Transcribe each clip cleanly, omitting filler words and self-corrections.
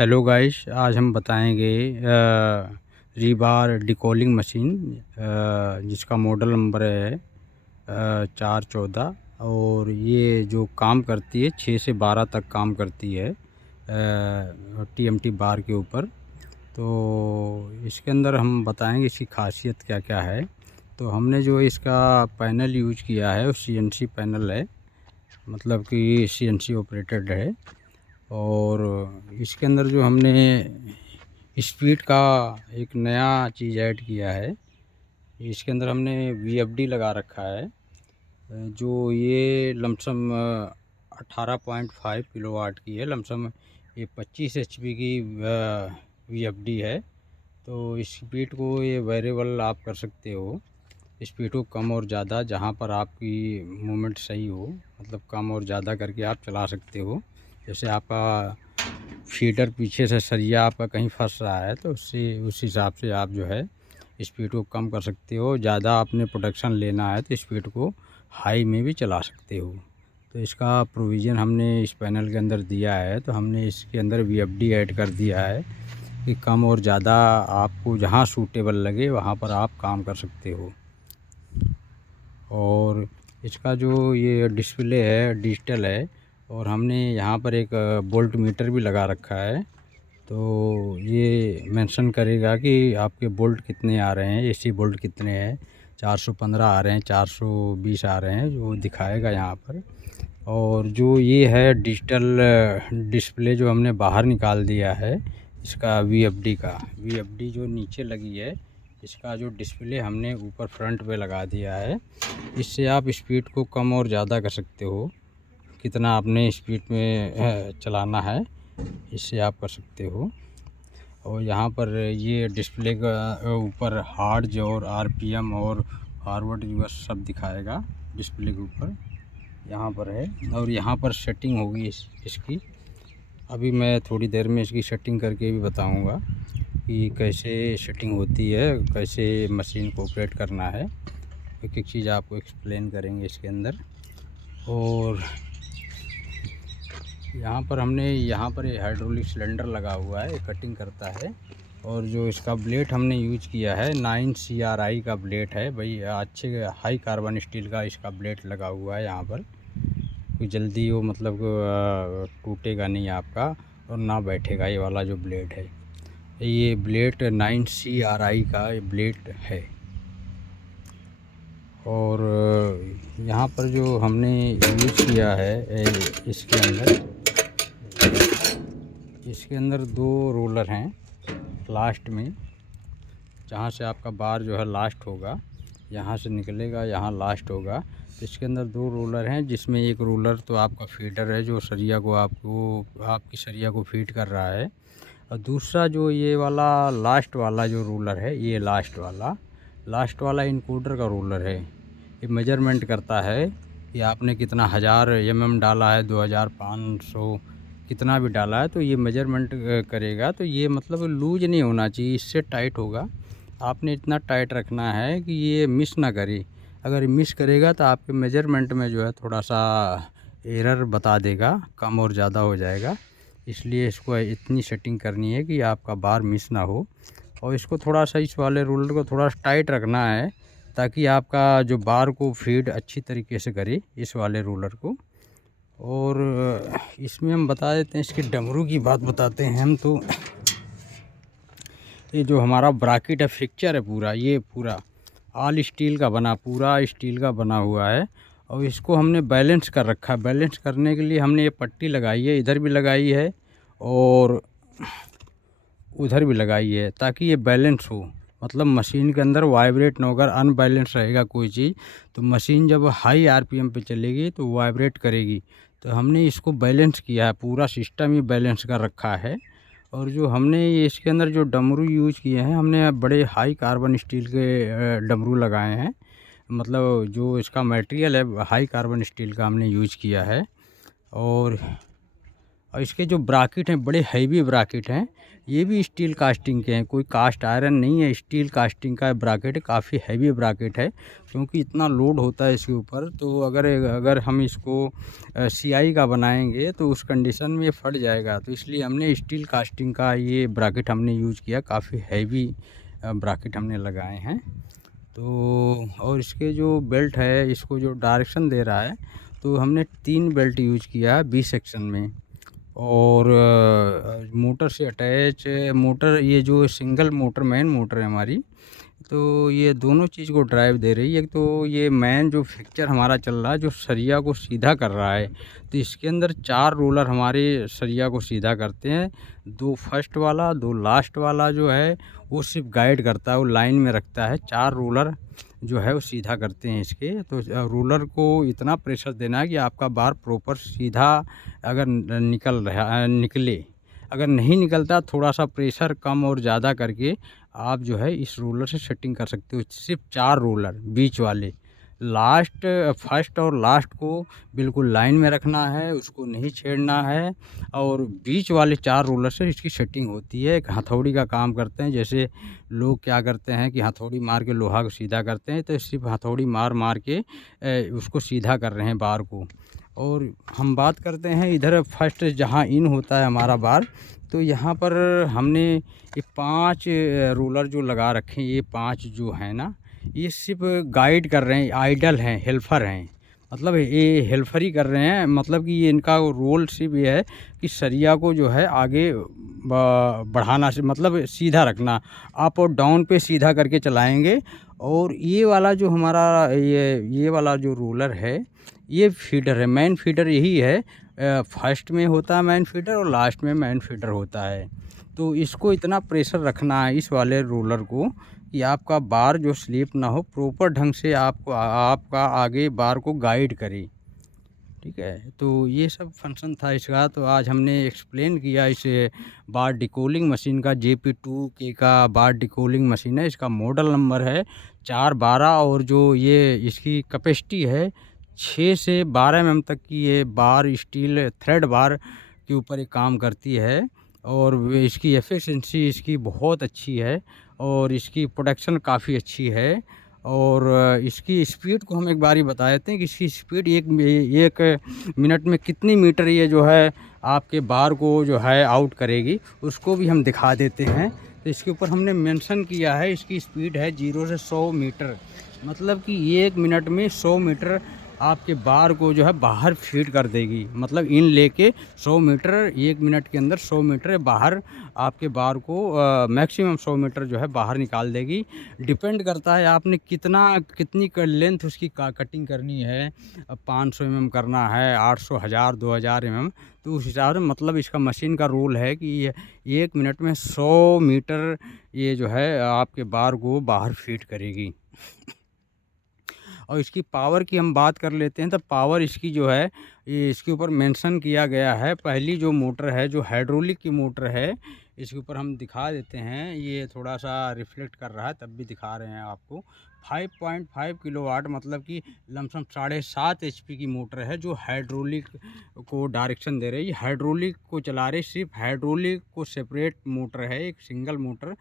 Hello guys, आज हम बताएंगे रीबार डिकोलिंग मशीन जिसका मॉडल नंबर है 414। और ये जो काम करती है 6 से 12 तक काम करती है टीएमटी बार के ऊपर। तो इसके अंदर हम बताएंगे इसकी खासियत क्या क्या है। तो हमने जो इसका पैनल यूज किया है वो सीएनसी पैनल है, मतलब कि सीएनसी ऑपरेटेड है। और इसके अंदर जो हमने स्पीड का एक नया चीज़ ऐड किया है, इसके अंदर हमने वीएफडी लगा रखा है। जो ये लमसम 18.5 किलोवाट की है। लमसम ये 25 एचपी की वीएफडी है। तो स्पीड को ये वेरिएबल आप कर सकते हो, स्पीड को कम और ज़्यादा, जहाँ पर आपकी मूवमेंट सही हो, मतलब कम और ज़्यादा करके आप चला सकते हो। जैसे आपका फीडर पीछे से सरिया आपका कहीं फंस रहा है तो उससे उस हिसाब से आप जो है स्पीड को कम कर सकते हो। ज़्यादा आपने प्रोडक्शन लेना है तो स्पीड को हाई में भी चला सकते हो। तो इसका प्रोविज़न हमने इस पैनल के अंदर दिया है। तो हमने इसके अंदर वीएफडी ऐड कर दिया है कि कम और ज़्यादा आपको जहाँ सूटेबल लगे वहाँ पर आप काम कर सकते हो। और इसका जो ये डिस्प्ले है डिजिटल है, और हमने यहाँ पर एक वोल्ट मीटर भी लगा रखा है। तो ये मेंशन करेगा कि आपके वोल्ट कितने आ रहे हैं, एसी वोल्ट कितने हैं, 415 आ रहे हैं, 420 आ रहे हैं, जो दिखाएगा यहाँ पर। और जो ये है डिजिटल डिस्प्ले जो हमने बाहर निकाल दिया है इसका वीएफडी जो नीचे लगी है, इसका जो डिस्प्ले हमने ऊपर फ्रंट पे लगा दिया है। इससे आप स्पीड को कम और ज़्यादा कर सकते हो, कितना आपने स्पीड में चलाना है इससे आप कर सकते हो। और यहाँ पर ये डिस्प्ले का ऊपर हार्ज और आरपीएम और फॉरवर्ड रिवर्स सब दिखाएगा डिस्प्ले के ऊपर, यहाँ पर है। और यहाँ पर सेटिंग होगी इसकी। अभी मैं थोड़ी देर में इसकी सेटिंग करके भी बताऊँगा कि कैसे सेटिंग होती है, कैसे मशीन को ऑपरेट करना है। एक एक चीज़ आपको एक्सप्लेन करेंगे इसके अंदर। और यहाँ पर ये हाइड्रोलिक सिलेंडर लगा हुआ है, ये कटिंग करता है। और जो इसका ब्लेड हमने यूज किया है 9CRI का ब्लेड है भाई, अच्छे हाई कार्बन स्टील का इसका ब्लेड लगा हुआ है। यहाँ पर कोई जल्दी वो मतलब टूटेगा नहीं आपका और ना बैठेगा। ये वाला जो ब्लेड है, ये ब्लेड 9CRI का ब्लेड है। और यहाँ पर जो हमने यूज किया है इसके अंदर 2 रोलर हैं लास्ट में, जहाँ से आपका बार जो है लास्ट होगा, यहाँ से निकलेगा, यहाँ लास्ट होगा। तो इसके अंदर 2 रोलर हैं, जिसमें एक रोलर तो आपका फीडर है जो सरिया को आपकी सरिया को फीड कर रहा है। और दूसरा जो ये वाला लास्ट वाला जो रोलर है, ये लास्ट वाला इनकोडर का रोलर है। ये मेजरमेंट करता है कि आपने कितना 1000 डाला है, 2500 कितना भी डाला है, तो ये मेजरमेंट करेगा। तो ये मतलब लूज नहीं होना चाहिए, इससे टाइट होगा। आपने इतना टाइट रखना है कि ये मिस ना करे। अगर मिस करेगा तो आपके मेजरमेंट में जो है थोड़ा सा एरर बता देगा, कम और ज़्यादा हो जाएगा। इसलिए इसको इतनी सेटिंग करनी है कि आपका बार मिस ना हो। और इसको थोड़ा सा, इस वाले रोलर को थोड़ा टाइट रखना है ताकि आपका जो बार को फीड अच्छी तरीके से करे, इस वाले रोलर को। और इसमें हम बता देते हैं, इसके डमरू की बात बताते हैं हम। तो ये जो हमारा ब्रैकेट है, फिक्चर है पूरा, ये पूरा ऑल स्टील का बना, पूरा स्टील का बना हुआ है। और इसको हमने बैलेंस कर रखा है। बैलेंस करने के लिए हमने ये पट्टी लगाई है, इधर भी लगाई है और उधर भी लगाई है, ताकि ये बैलेंस हो। मतलब मशीन के अंदर वाइब्रेट ना हो। अगर अनबैलेंस रहेगा कोई चीज़ तो मशीन जब हाई आरपीएम पे चलेगी तो वाइब्रेट करेगी। तो हमने इसको बैलेंस किया है, पूरा सिस्टम ही बैलेंस कर रखा है। और जो हमने ये इसके अंदर जो डमरू यूज किए हैं, हमने बड़े हाई कार्बन स्टील के डमरू लगाए हैं। मतलब जो इसका मटेरियल है हाई कार्बन स्टील का हमने यूज किया है। और और इसके जो ब्राकेट हैं बड़े हैवी ब्राकेट हैं, ये भी स्टील कास्टिंग के हैं, कोई कास्ट आयरन नहीं है, स्टील कास्टिंग का ब्राकेट है, काफ़ी हैवी ब्राकेट है क्योंकि इतना लोड होता है इसके ऊपर। तो अगर अगर हम इसको सीआई का बनाएंगे तो उस कंडीशन में ये फट जाएगा, तो इसलिए हमने स्टील कास्टिंग का ये ब्राकेट हमने यूज़ किया, काफ़ी हैवी ब्राकेट हमने लगाए हैं। तो और इसके जो बेल्ट है, इसको जो डायरेक्शन दे रहा है, तो हमने 3 बेल्ट यूज़ किया है बी सेक्शन में। और मोटर से अटैच मोटर, ये जो सिंगल मोटर मेन मोटर है हमारी, तो ये दोनों चीज़ को ड्राइव दे रही है। एक तो ये मेन जो फिक्चर हमारा चल रहा है जो सरिया को सीधा कर रहा है, तो इसके अंदर 4 रोलर हमारे सरिया को सीधा करते हैं। 2 फर्स्ट वाला, 2 लास्ट वाला जो है वो सिर्फ गाइड करता है, वो लाइन में रखता है। 4 रोलर जो है वो सीधा करते हैं इसके। तो रोलर को इतना प्रेशर देना है कि आपका बार प्रॉपर सीधा अगर निकले, अगर नहीं निकलता थोड़ा सा प्रेशर कम और ज़्यादा करके आप जो है इस रोलर से सेटिंग कर सकते हो। सिर्फ 4 रोलर बीच वाले, लास्ट फर्स्ट और लास्ट को बिल्कुल लाइन में रखना है, उसको नहीं छेड़ना है। और बीच वाले 4 रोलर से इसकी सेटिंग होती है। एक हथौड़ी का काम करते हैं, जैसे लोग क्या करते हैं कि हथौड़ी मार के लोहा को सीधा करते हैं, तो सिर्फ हथौड़ी मार मार के उसको सीधा कर रहे हैं बार को। और हम बात करते हैं इधर फर्स्ट जहाँ इन होता है हमारा बार, तो यहाँ पर हमने ये 5 रोलर जो लगा रखे हैं, ये 5 जो हैं ना, ये सिर्फ गाइड कर रहे हैं, आइडल हैं, हेल्पर हैं। मतलब ये हेल्पर ही कर रहे हैं, मतलब कि ये इनका रोल सिर्फ ये है कि सरिया को जो है आगे बढ़ाना, से मतलब सीधा रखना, अप और डाउन पे सीधा करके चलाएंगे। और ये वाला जो हमारा ये वाला जो रोलर है, ये फीडर है, मेन फीडर यही है। फर्स्ट में होता है मेन फीडर और लास्ट में मेन फीडर होता है। तो इसको इतना प्रेशर रखना है इस वाले रोलर को कि आपका बार जो स्लिप ना हो, प्रॉपर ढंग से आपको आपका आगे बार को गाइड करे। ठीक है, तो ये सब फंक्शन था इसका। तो आज हमने एक्सप्लेन किया इस बार डिकोलिंग मशीन का, JP2K का बार डिकोलिंग मशीन है। इसका मॉडल नंबर है 412 और जो ये इसकी कैपेसिटी है 6 से 12 mm तक की ये बार स्टील थ्रेड बार के ऊपर ये काम करती है। और इसकी एफिशिएंसी इसकी बहुत अच्छी है और इसकी प्रोडक्शन काफ़ी अच्छी है। और इसकी स्पीड को हम एक बार ही बता देते हैं कि इसकी स्पीड एक मिनट में कितनी मीटर ये जो है आपके बार को जो है आउट करेगी, उसको भी हम दिखा देते हैं। तो इसके ऊपर हमने मेंशन किया है इसकी स्पीड है 0 से 100 मीटर, मतलब कि 1 मिनट में 100 मीटर आपके बार को जो है बाहर फीड कर देगी। मतलब इन लेके 100 मीटर 1 मिनट के अंदर 100 मीटर बाहर आपके बार को मैक्सिमम 100 मीटर जो है बाहर निकाल देगी। डिपेंड करता है आपने कितनी लेंथ उसकी कटिंग करनी है, 500 mm करना है, 800, 1000, 2000 mm, तो उस हिसाब से मतलब इसका मशीन का रूल है कि ये 1 मिनट में 100 मीटर ये जो है आपके बार को बाहर फीड करेगी। और इसकी पावर की हम बात कर लेते हैं, तो पावर इसकी जो है ये इसके ऊपर मेंशन किया गया है। पहली जो मोटर है जो हाइड्रोलिक की मोटर है, इसके ऊपर हम दिखा देते हैं, ये थोड़ा सा रिफ्लेक्ट कर रहा है तब भी दिखा रहे हैं आपको। 5.5 किलोवाट, मतलब कि लमसम 7.5 HP की मोटर है जो हाइड्रोलिक को डायरेक्शन दे रही है। हाइड्रोलिक को चला रही, सिर्फ हाइड्रोलिक को सेपरेट मोटर है, एक सिंगल मोटर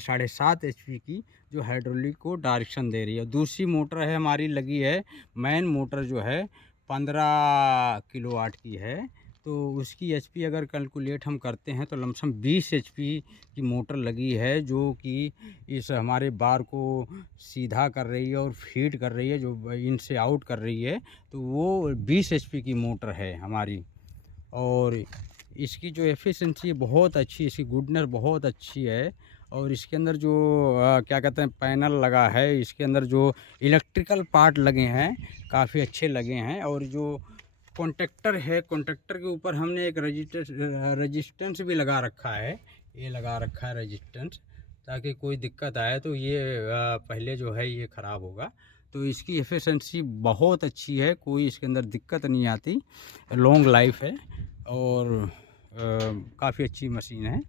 7.5 HP की जो हाइड्रोलिक को डायरेक्शन दे रही है। दूसरी मोटर है हमारी लगी है, मेन मोटर जो है 15 किलोवाट की है, तो उसकी HP अगर कैलकुलेट हम करते हैं तो लमसम 20 HP की मोटर लगी है, जो कि इस हमारे बार को सीधा कर रही है और फीड कर रही है, जो इनसे आउट कर रही है, तो वो 20 HP की मोटर है हमारी। और इसकी जो एफिशिएंसी बहुत अच्छी, इसकी गुडनेस बहुत अच्छी है। और इसके अंदर जो क्या कहते हैं पैनल लगा है, इसके अंदर जो इलेक्ट्रिकल पार्ट लगे हैं काफ़ी अच्छे लगे हैं। और जो कॉन्टेक्टर है, कॉन्टेक्टर के ऊपर हमने एक रजिस्टेंस भी लगा रखा है, ये लगा रखा है रजिस्टेंस, ताकि कोई दिक्कत आए तो ये पहले जो है ये ख़राब होगा। तो इसकी एफिशिएंसी बहुत अच्छी है, कोई इसके अंदर दिक्कत नहीं आती, लॉन्ग लाइफ है और काफ़ी अच्छी मशीन है,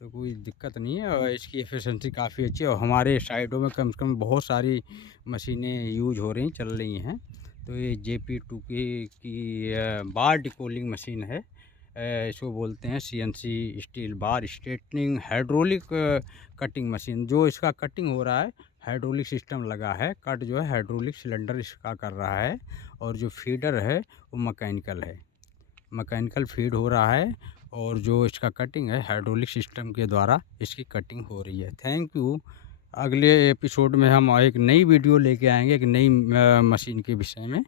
तो कोई दिक्कत नहीं है। और इसकी एफिशिएंसी काफ़ी अच्छी है और हमारे साइडों में कम से कम बहुत सारी मशीनें यूज हो रही, चल रही हैं। तो ये JP2K की बार डिकोलिंग मशीन है, इसको बोलते हैं CNC steel bar straightening hydraulic cutting machine. जो इसका कटिंग हो रहा है हाइड्रोलिक सिस्टम लगा है, कट जो है हाइड्रोलिक सिलेंडर इसका कर रहा है, और जो फीडर है वो मैकेनिकल है, मैकेनिकल फीड हो रहा है, और जो इसका कटिंग है हाइड्रोलिक सिस्टम के द्वारा इसकी कटिंग हो रही है। Thank you. अगले एपिसोड में हम एक नई वीडियो लेके आएंगे एक नई मशीन के विषय में।